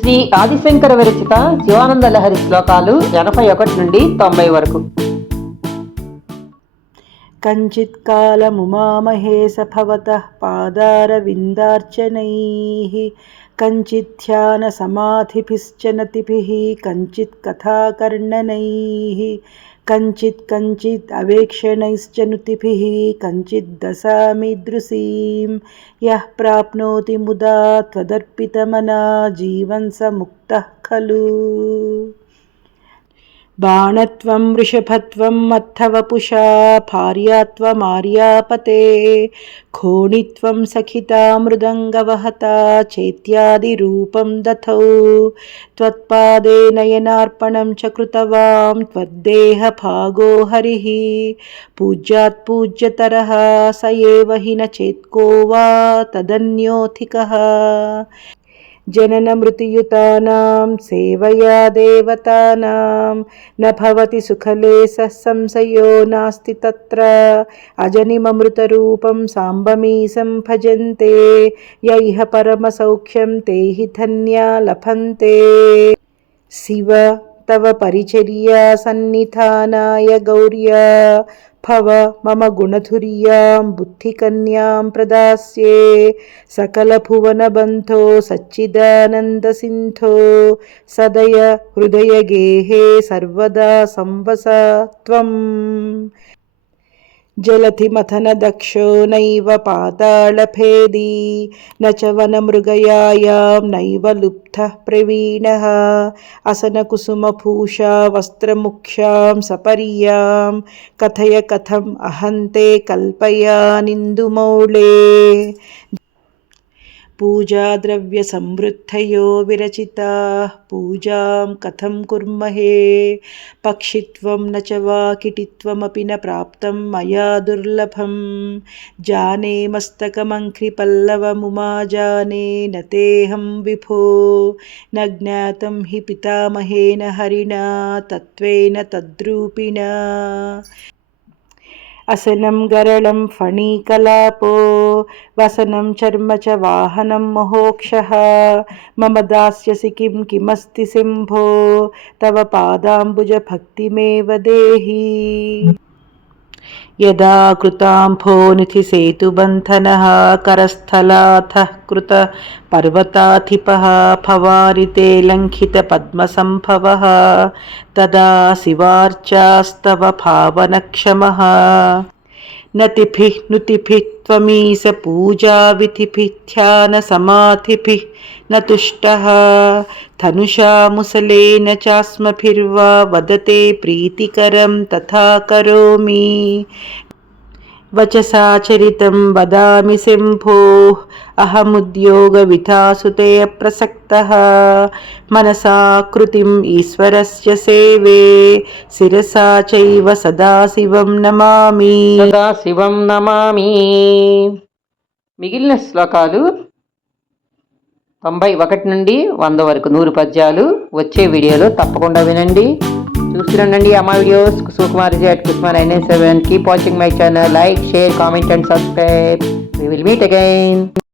శ్రీ ఆదిశంకర విరచిత శివానంద లహరి శ్లోకాలు 81 నుండి 90 వరకు. కంచిత్ కాలముమామహేశ భవతః పాదారవిందార్చనైః కంచిత్ ధ్యాన సమాధిభిశ్చ నతిభిః కంచిత్ కథాకర్ణనైః కంచిత్ అవేక్షణైశ్చ నుతిభిః కంచిత్ దశామిదృశీం యః ప్రాప్నోతి ముదా త్వదర్పితమనా జీవన్ స ముక్తః ఖలు. బాణత్వం వృషభత్వం మత్తవపుషా భార్యాత్వమార్యాపతే ఖోణిత్వం సఖితా మృదంగవహతా చేత్యాదిరూపం దథౌ త్వత్పాదే నయనార్పణం చ కృతవాం త్వద్దేహ భాగో హరిః పూజ్యాత్ పూజ్యతరః స ఏవ హి న చేత్కో వా తదన్యోధికః. జనన మృతియుతానాం సేవయా దేవతానాం న భవతి సుఖలేశః సంశయో నాస్తి తత్ర అజనిమమృతరూపం సాంబమీశం భజంతే య ఇహ పరమసౌఖ్యం తే హి ధన్యా లభంతే. శివ తవ పరిచర్యా సన్నిధానాయ గౌర్యా భవ మమ గుణధుర్యాం బుద్ధికన్యాం ప్రదాస్యే సకలభువనబంధో సచ్చిదానందసింధో సదయ హృదయగేహే సర్వదా సంవస త్వం. జలధిమథనదక్షో నైవ పాతాళభేదీ న చ వనమృగయాయాం నైవ లుబ్ధః ప్రవీణः అసనకుసుమభూషా వస్త్రముఖ్యాం సపర్యాం కథయ కథం అహంతే కల్పయానిందుమౌళే. పూజాద్రవ్య సంవృద్ధయో విరచితాః పూజాం కథం కుర్మహే పక్షిత్వం న చ వా కిటిత్వమపి న ప్రాప్తం మయా దుర్లభం. జానే మస్తకమంఘ్రిపల్లవముమా జానే న తేహం విభో న జ్ఞాతం హి పితామహేన హరిణా తత్వేన తద్రూపిణా. అసనం గరళం ఫణీకలాపో వసనం చర్మ చ వాహనం మహోక్షః మమ దాస్యసి కిం కిమస్తి శంభో తవ పాదాంబుజ భక్తిమేవ దేహి. యదా కృతాంభో నిధి సేతుబంధనః కరస్థలాథః కృత పర్వతాధిపః భవారితే లంఘిత పద్మసంభవః తదా శివార్చాస్తవ భావనక్షమః. నతిభిః నుతిభిః త్వమీశ పూజావిధిభిః ధ్యాన సమాధిభిః న తుష్టః ధనుషా ముసలేన చాస్మభిర్వా వదతే ప్రీతికరం తథా కరోమి. వచసా చరితం వదామి శంభోః అహముద్యోగ విధాసుతే ప్రసక్తః మనసా కృతిం ఈశ్వరస్య సేవే శిరసా చైవ సదాశివం నమామి. సదాశివం నమామి. మిగిలిన శ్లోకాలు 91 నుండి 100 వరకు 100 పద్యాలు వచ్చే వీడియోలో తప్పకుండా వినండి. చూస్తుండండి మా videos. Sukumaran@Kusma997. Keep watching my channel. Like, share, comment and subscribe. We will meet again.